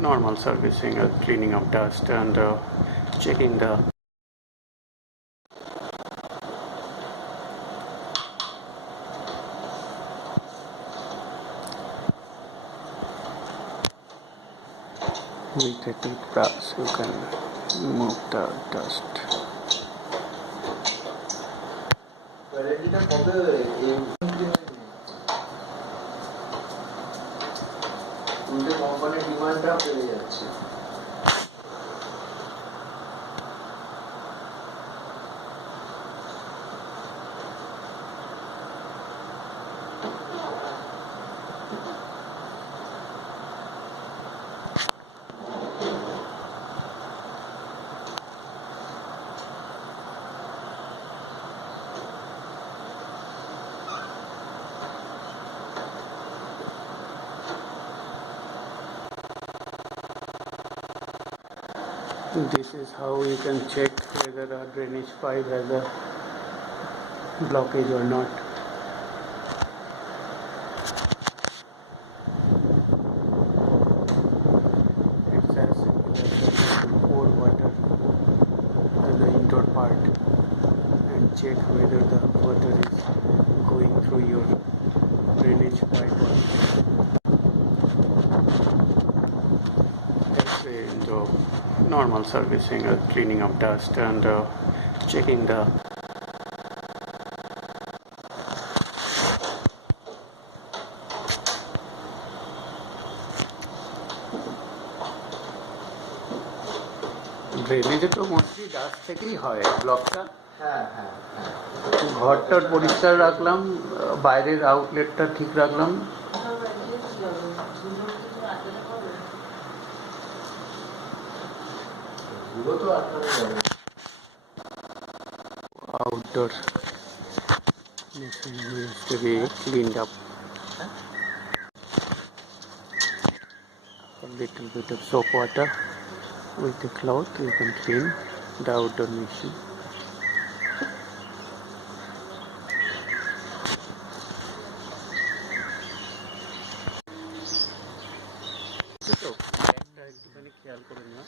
normal servicing, cleaning of dust and checking the with a toothbrush you can remove the dust. This is how you can check whether a drainage pipe has a blockage or not. It's as simple as that you pour water to the indoor part and check whether the water is going through your drainage pipe or not. That's the normal servicing, cleaning of dust and checking the ড্রেনেজে তো mostly dust থেকেই হয় ব্লকটা। ঘরটার পরিষ্কার রাখলাম, বাইরের আউটলেটটা ঠিক রাখলাম। Outdoor needs to be cleaned up. A little bit of soap water with the cloth you can clean the outdoor machine. So, একটুখানি খেয়াল করে নিও।